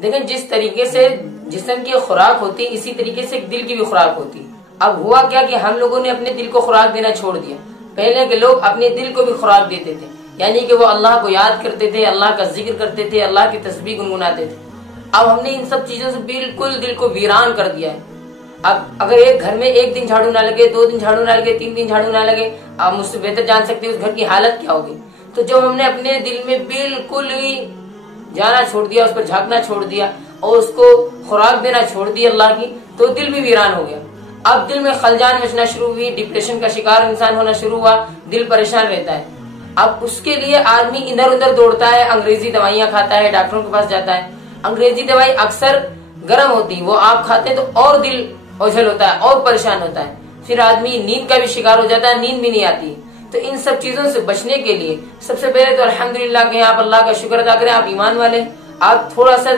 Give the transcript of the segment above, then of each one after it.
देखें, जिस तरीके से जिस्म की खुराक होती है इसी तरीके से दिल की भी खुराक होती। अब हुआ क्या कि हम लोगों ने अपने दिल को खुराक देना छोड़ दिया। पहले के लोग अपने दिल को भी खुराक देते थे, यानी कि वो अल्लाह को याद करते थे, अल्लाह का जिक्र करते थे, अल्लाह की तस्बीह गुनगुनाते थे। अब हमने इन सब चीजों से बिल्कुल दिल को वीरान कर दिया है। अब अगर एक घर में एक दिन झाड़ू ना लगे, 2 दिन झाड़ू ना लगे, 3 दिन झाड़ू ना लगे, आप मुझसे बेहतर जान सकते हैं उस घर की हालत क्या होगी। तो जब हमने अपने दिल में बिल्कुल ही जाना छोड़ दिया, उस पर झांकना छोड़ दिया और उसको खुराक देना छोड़ दी अल्लाह की, तो दिल भी वीरान हो गया। अब दिल में खलजान मचना शुरू हुई, डिप्रेशन का शिकार इंसान होना शुरू हुआ, दिल परेशान रहता है। अब उसके लिए आदमी इधर उधर दौड़ता है, अंग्रेजी दवाइयां खाता है, डॉक्टरों के पास जाता है। अंग्रेजी दवाई अक्सर गर्म होती, वो आप खाते तो और दिल ओझल होता है और परेशान होता है, फिर आदमी नींद का भी शिकार हो जाता है, नींद भी नहीं आती। तो इन सब चीजों से बचने के लिए सबसे पहले तो अल्हम्दुलिल्लाह कहें, आप अल्लाह का शुक्र अदा करें, आप ईमान वाले, आप थोड़ा सा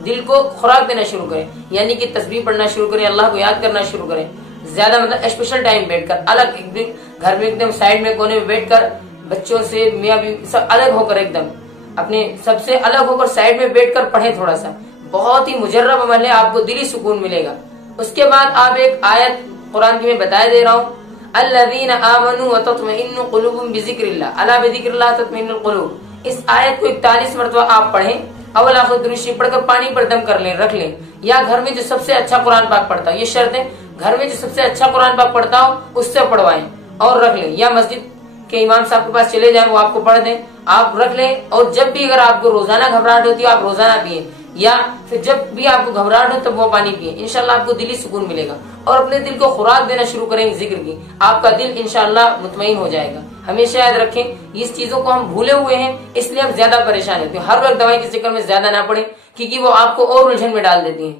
दिल को खुराक देना शुरू करें, यानी कि तस्बीह पढ़ना शुरू करें, अल्लाह को याद करना शुरू करें। ज्यादा मतलब स्पेशल टाइम बैठकर, अलग एकदम घर में एकदम साइड में कोने में बैठकर, बच्चों से मियाँ बीवी सब अलग होकर, एकदम अपने सबसे अलग होकर साइड में बैठकर पढ़ें थोड़ा सा। बहुत ही मुजर्रब अमल है, आपको दिली सुकून मिलेगा। उसके बाद आप एक आयत कुरान की मैं बता दे रहा हूँ, अल्लज़ीना आमनू व तत्मइन्नु क़ुलूबुहुम बिज़िक्रिल्लाह अला बिज़िक्रिल्लाह तत्मइन्नुल क़ुलूब। इस आयत को 41 मरतबा आप पढ़ें, अवल आखिर दुरूद शरीफ पढ़कर पानी पर दम कर लें, रख लें, या घर में जो सबसे अच्छा कुरान पाक पढ़ता है, ये शर्त है, घर में जो सबसे अच्छा कुरान पाक पढ़ता हो उससे पढ़वाएं और रख लें, या मस्जिद के इमाम साहब के पास चले जाएं, वो आपको पढ़ दें, आप रख लें। और जब भी अगर आपको रोजाना घबराहट होती है आप रोजाना पिए, या फिर जब भी आपको घबराहट हो तब वो पानी पिए, इंशाल्लाह आपको दिली सुकून मिलेगा। और अपने दिल को खुराक देना शुरू करें जिक्र की, आपका दिल इंशाल्लाह मुतमईन हो जाएगा। हमेशा याद रखें, इस चीजों को हम भूले हुए हैं, इसलिए हम ज्यादा परेशान होते हैं। हर वक्त दवाई के चक्कर में ज्यादा ना पड़े, क्योंकि वो आपको और उलझन में डाल देती है।